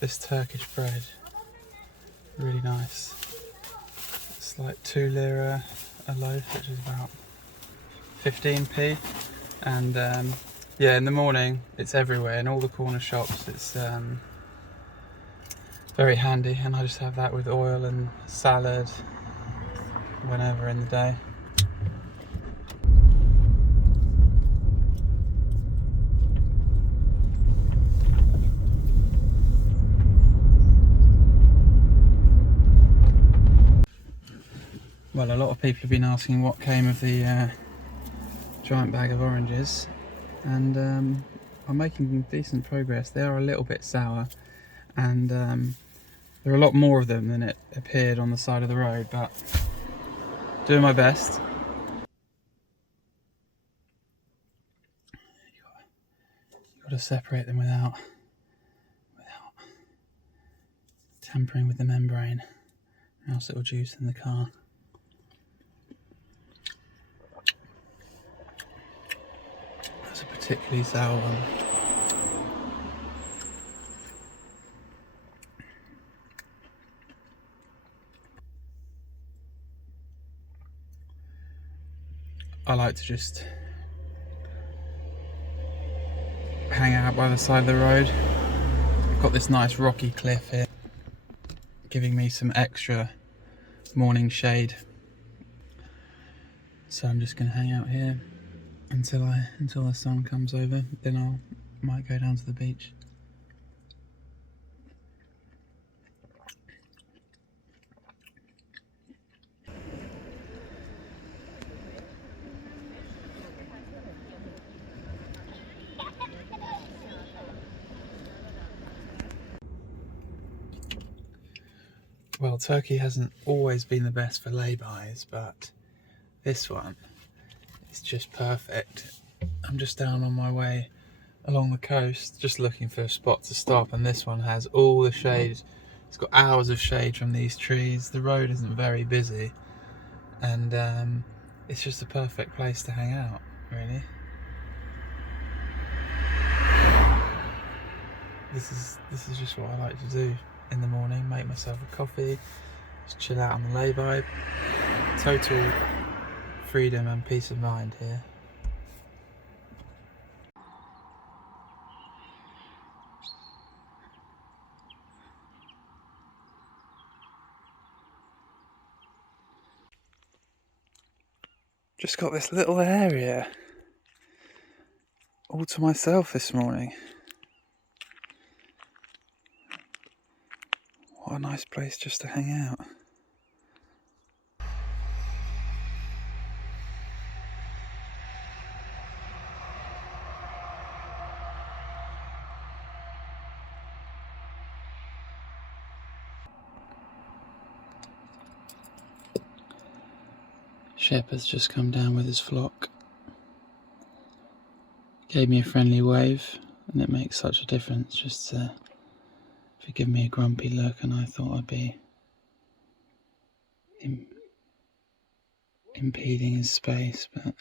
this Turkish bread. Really nice. It's like 2 lira a loaf, which is about 15p. And yeah, in the morning it's everywhere in all the corner shops. It's very handy, and I just have that with oil and salad whenever in the day. Well, a lot of people have been asking what came of the giant bag of oranges, and I'm making decent progress. They are a little bit sour, and there are a lot more of them than it appeared on the side of the road, but doing my best. You've got to separate them without tampering with the membrane, or else it will juice in the car. That's a particularly sour one. I like to just hang out by the side of the road. I've got this nice rocky cliff here, giving me some extra morning shade. So I'm just going to hang out here until the sun comes over. Then I might go down to the beach. Well, Turkey hasn't always been the best for lay-bys, but this one is just perfect. I'm just down on my way along the coast, just looking for a spot to stop, and this one has all the shade. It's got hours of shade from these trees. The road isn't very busy, and it's just a perfect place to hang out, really. This is just what I like to do in the morning. Make myself a coffee, just chill out on the lay-by. Total freedom and peace of mind here. Just got this little area all to myself this morning. What a nice place just to hang out. Shepherd's just come down with his flock. Gave me a friendly wave, and it makes such a difference just to give me a grumpy look, and I thought I'd be impeding his space, but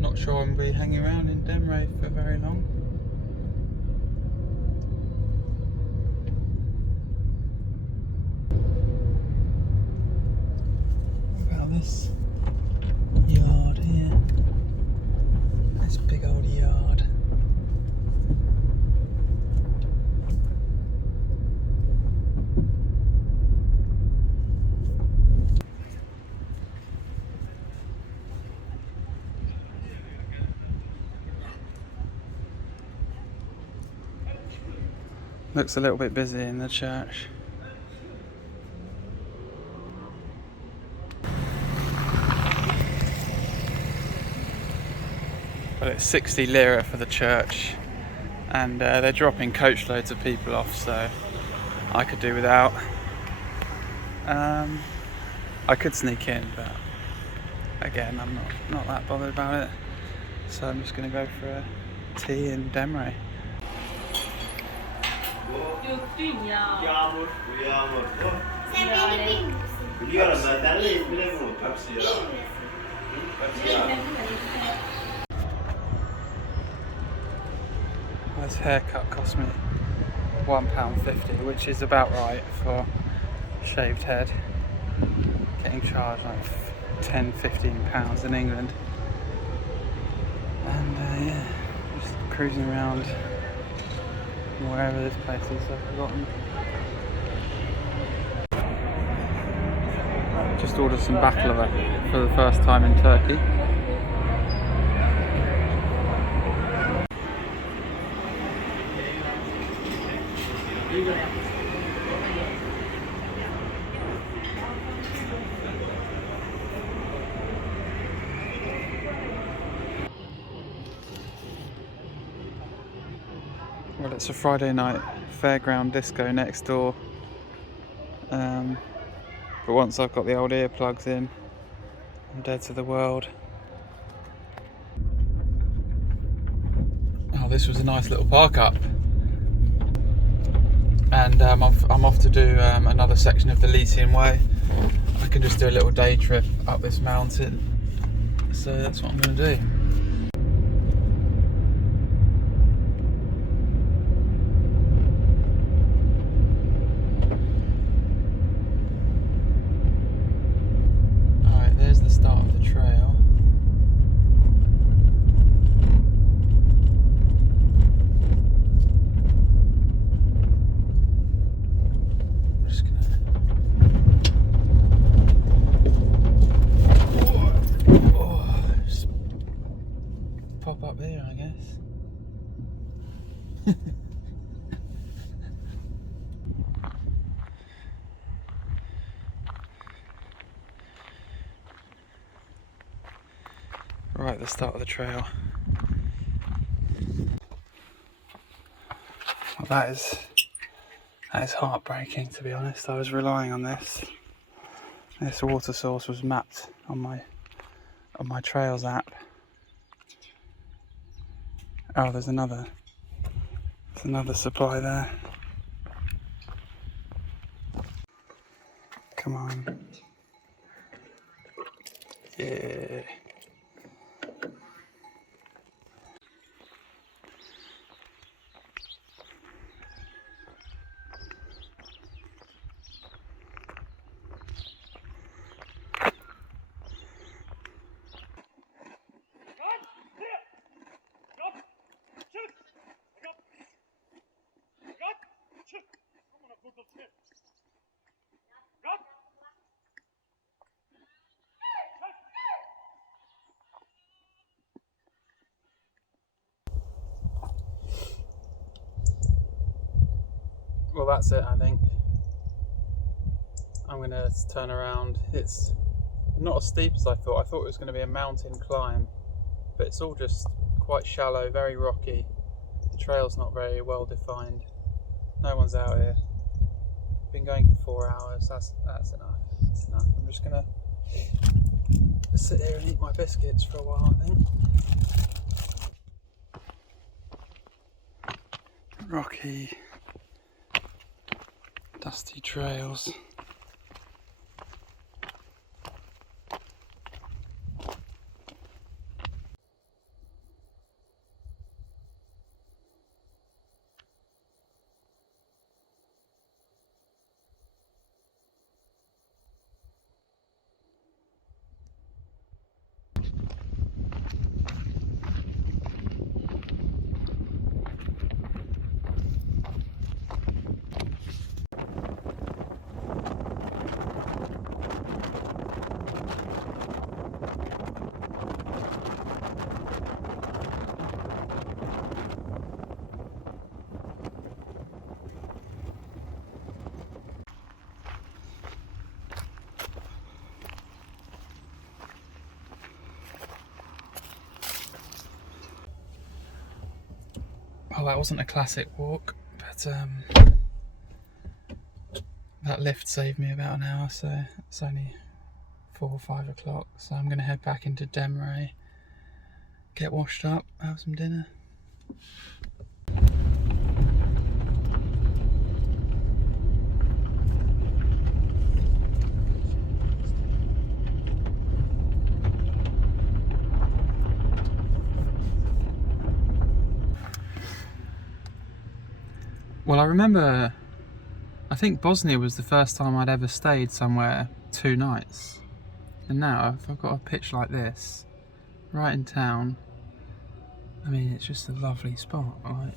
not sure I'm going to be hanging around in Demre for very long. What about this yard here? This big old yard. Looks a little bit busy in the church. Well, it's 60 lira for the church, and they're dropping coach loads of people off, so I could do without. I could sneak in, but again, I'm not that bothered about it. So I'm just going to go for a tea in Demre. This haircut cost me £1.50, which is about right for a shaved head. Getting charged like £10–15 in England. And yeah, just cruising around wherever this place is, I've forgotten. Just ordered some baklava for the first time in Turkey. Well, it's a Friday night fairground disco next door, but once I've got the old earplugs in, I'm dead to the world. Oh, this was a nice little park up, and I'm off to do another section of the Lycian Way. I can just do a little day trip up this mountain, so that's what I'm going to do. There's the start of the trail. I'm just gonna just pop up there, I guess. Right at the start of the trail. Well, that is heartbreaking, to be honest. I was relying on this. This water source was mapped on my Trails app. Oh, there's another supply there. Come on. Yeah. Well, that's it, I think. I'm going to turn around. It's not as steep as I thought. I thought it was going to be a mountain climb, but it's all just quite shallow, very rocky. The trail's not very well defined. No one's out here. Been going for 4 hours. That's enough. That's enough. I'm just going to sit here and eat my biscuits for a while, I think. Rocky, dusty trails. Well, that wasn't a classic walk, but that lift saved me about an hour, so it's only 4 or 5 o'clock. So I'm going to head back into Demre, get washed up, have some dinner. Well, I remember, I think Bosnia was the first time I'd ever stayed somewhere 2 nights. And now, if I've got a pitch like this, right in town, I mean, it's just a lovely spot. Like,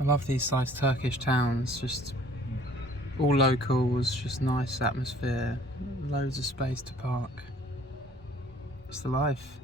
I love these size Turkish towns, just all locals, just nice atmosphere, loads of space to park. It's the life.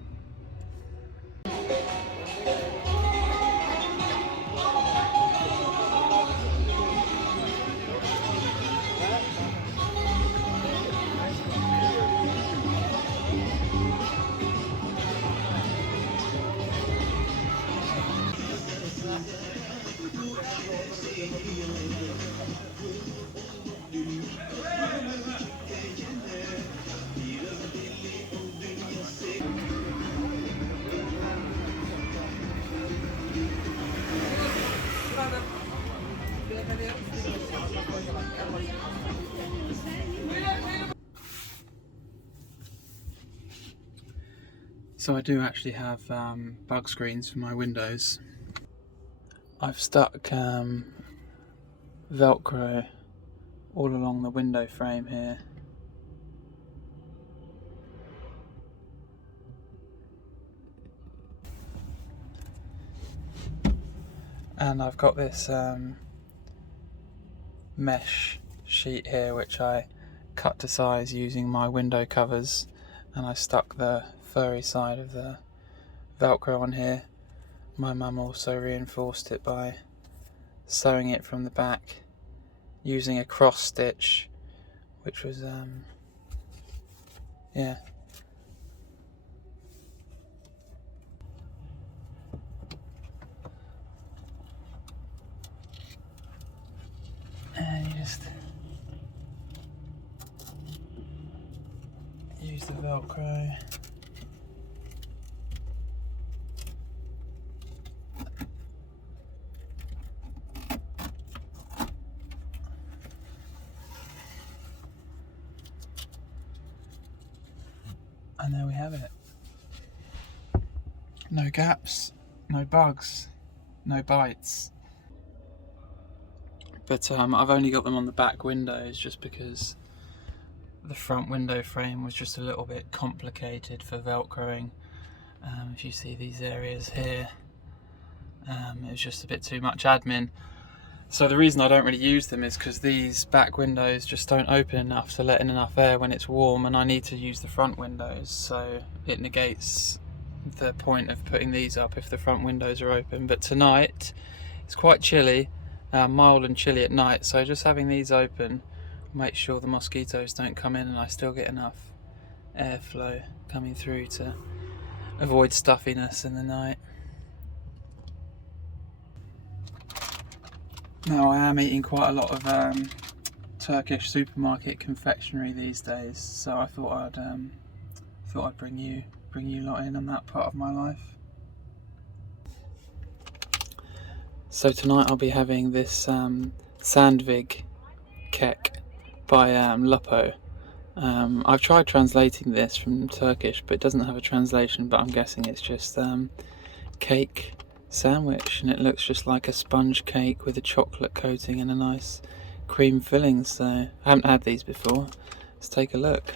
So I do actually have bug screens for my windows. I've stuck Velcro all along the window frame here. And I've got this mesh sheet here which I cut to size using my window covers, and I stuck the furry side of the Velcro on here. My mum also reinforced it by sewing it from the back using a cross stitch, which was yeah. And you just use the Velcro. And there we have it. No gaps, no bugs, no bites. But I've only got them on the back windows just because the front window frame was just a little bit complicated for Velcroing. If you see these areas here, it was just a bit too much admin. So the reason I don't really use them is because these back windows just don't open enough to let in enough air when it's warm, and I need to use the front windows, so it negates the point of putting these up if the front windows are open. But tonight it's quite chilly, mild and chilly at night, so just having these open make sure the mosquitoes don't come in and I still get enough airflow coming through to avoid stuffiness in the night. Now I am eating quite a lot of Turkish supermarket confectionery these days, so I thought I'd bring you lot in on that part of my life. So tonight I'll be having this Sandvik kek by Lupo. I've tried translating this from Turkish, but it doesn't have a translation, but I'm guessing it's just cake sandwich, and it looks just like a sponge cake with a chocolate coating and a nice cream filling. So I haven't had these before. Let's take a look.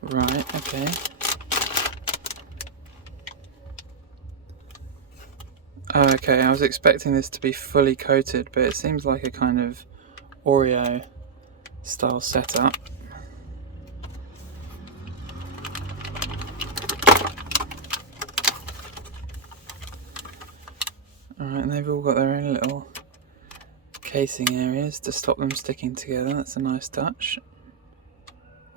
Right, okay. Oh, okay, I was expecting this to be fully coated, but it seems like a kind of Oreo style setup. Alright, and they've all got their own little casing areas to stop them sticking together. That's a nice touch.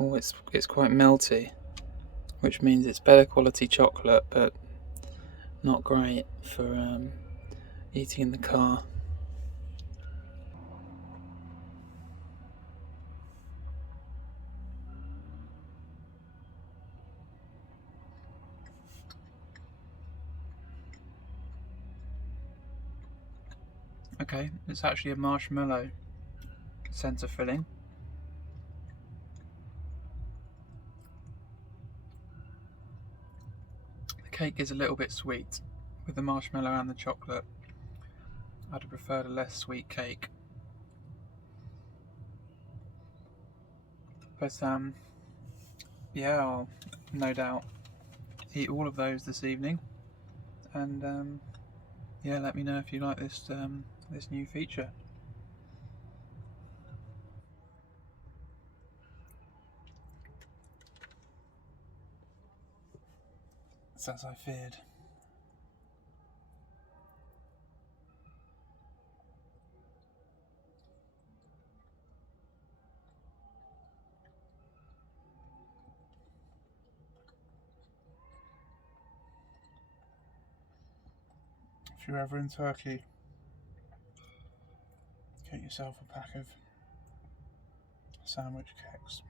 Oh, it's quite melty, which means it's better quality chocolate, but not great for eating in the car. Okay, it's actually a marshmallow centre filling. The cake is a little bit sweet with the marshmallow and the chocolate. I'd have preferred a less sweet cake. But yeah, I'll no doubt eat all of those this evening. And yeah, let me know if you like this this new feature. It's as I feared. If you're ever in Turkey, get yourself a pack of sandwich cakes.